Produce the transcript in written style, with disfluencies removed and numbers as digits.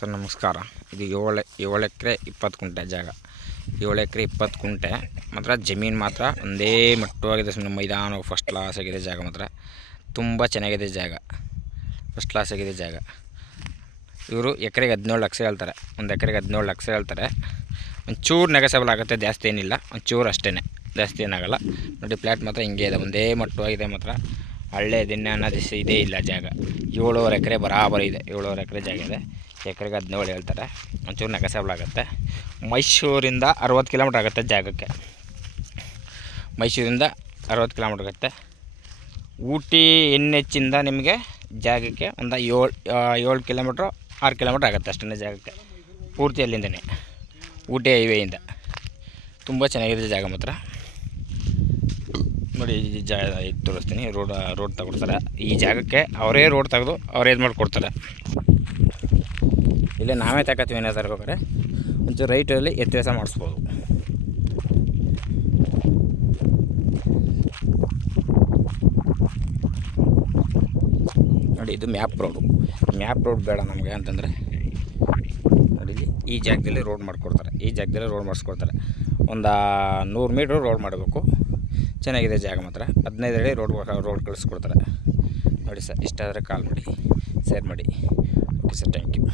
Sir ನಮಸ್ಕಾರ. ಇದು 7 ಎಕರೆ 20 ಕುಂಟೆ ಜಾಗ. 7 ಎಕರೆ 20 ಕುಂಟೆ ಮಾತ್ರ ಜಮೀನು ಮಾತ್ರ ಒಂದೇ ಮಟ್ಟವಾಗಿದೆ. ಸುಮ್ಮನೆ ಮೈದಾನ ಫಸ್ಟ್ ಕ್ಲಾಸ್ ಆಗಿದೆ ಜಾಗ. ಮಾತ್ರ ತುಂಬ ಚೆನ್ನಾಗಿದೆ ಜಾಗ, ಫಸ್ಟ್ ಕ್ಲಾಸ್ ಆಗಿದೆ ಜಾಗ. ಇವರು ಎಕರೆಗೆ 17 ಲಕ್ಷ ಹೇಳ್ತಾರೆ. ಒಂದು ಎಕರೆಗೆ 17 ಲಕ್ಷ ಹೇಳ್ತಾರೆ. ಒಂಚೂರು ನೆಗೆಸಬಲ್ ಆಗುತ್ತೆ, ಜಾಸ್ತಿ ಏನಿಲ್ಲ, ಒಂಚೂರು ಅಷ್ಟೇ, ಜಾಸ್ತಿ ಏನಾಗಲ್ಲ. ನೋಡಿ ಫ್ಲ್ಯಾಟ್ ಮಾತ್ರ ಹಿಂಗೆ ಇದೆ, ಒಂದೇ ಮಟ್ಟವಾಗಿದೆ. ಮಾತ್ರ ಹಳ್ಳೆ ದಿನ ಅನ್ನೋದು ಇದೇ ಇಲ್ಲ ಜಾಗ. 7.5 ಎಕರೆ ಬರಾಬರಿ ಇದೆ. 7.5 ಎಕರೆ ಜಾಗ ಇದೆ. ಎಕರೆಗೆ 17 ಹೇಳ್ತಾರೆ, ಒಂಚೂರು ನೆಗೆಸಬಲ್ ಆಗುತ್ತೆ. ಮೈಸೂರಿಂದ 60 ಕಿಲೋಮೀಟ್ರ್ ಆಗುತ್ತೆ ಜಾಗಕ್ಕೆ. ಮೈಸೂರಿಂದ 60 ಕಿಲೋಮೀಟ್ರ್ ಆಗುತ್ತೆ. ಊಟಿ NH ನಿಮಗೆ ಜಾಗಕ್ಕೆ ಒಂದು 7 ಕಿಲೋಮೀಟ್ರು 6 ಕಿಲೋಮೀಟ್ರ್ ಆಗುತ್ತೆ ಅಷ್ಟೇ ಜಾಗಕ್ಕೆ, ಪೂರ್ತಿ ಅಲ್ಲಿಂದನೇ ಊಟಿ ಹೈವೇಯಿಂದ. ತುಂಬ ಚೆನ್ನಾಗಿದೆ ಜಾಗ ಮಾತ್ರ. ನೋಡಿ ಈ ಜಾಗ ಇದು ತೋರಿಸ್ತೀನಿ. ರೋಡ್ ತಗೊಡ್ತಾರೆ ಈ ಜಾಗಕ್ಕೆ. ಅವರೇ ರೋಡ್ ತೆಗೆದು ಅವರೇ ಇದು ಮಾಡಿಕೊಡ್ತಾರೆ. ಇಲ್ಲೇ ನಾವೇ ತಗೋತೀವಿ ಏನಾದ್ರು ಬೇಕಾದ್ರೆ ಒಂಚೂರು ರೈಟಲ್ಲಿ ವ್ಯತ್ಯಾಸ ಮಾಡಿಸ್ಬೋದು. ನೋಡಿ ಇದು ಮ್ಯಾಪ್ ರೋಡ್ ಬೇಡ ನಮಗೆ ಅಂತಂದರೆ ನೋಡಿ ಈ ಜಾಗದಲ್ಲಿ ರೋಡ್ ಮಾಡಿಕೊಡ್ತಾರೆ. ಈ ಜಾಗದಲ್ಲಿ ರೋಡ್ ಮಾಡಿಸ್ಕೊಡ್ತಾರೆ. ಒಂದು 100 ಮೀಟ್ರ್ ರೋಡ್ ಮಾಡಬೇಕು. ಚೆನ್ನಾಗಿದೆ ಜಾಗ ಮಾತ್ರ. 15 ಅಡಿ ರೋಡ್ ಕಳಿಸ್ಕೊಡ್ತಾರೆ. ನೋಡಿ ಸರ್, ಇಷ್ಟ ಆದರೆ ಕಾಲ್ ಮಾಡಿ, ಶೇರ್ ಮಾಡಿ. Okay sir, thank you.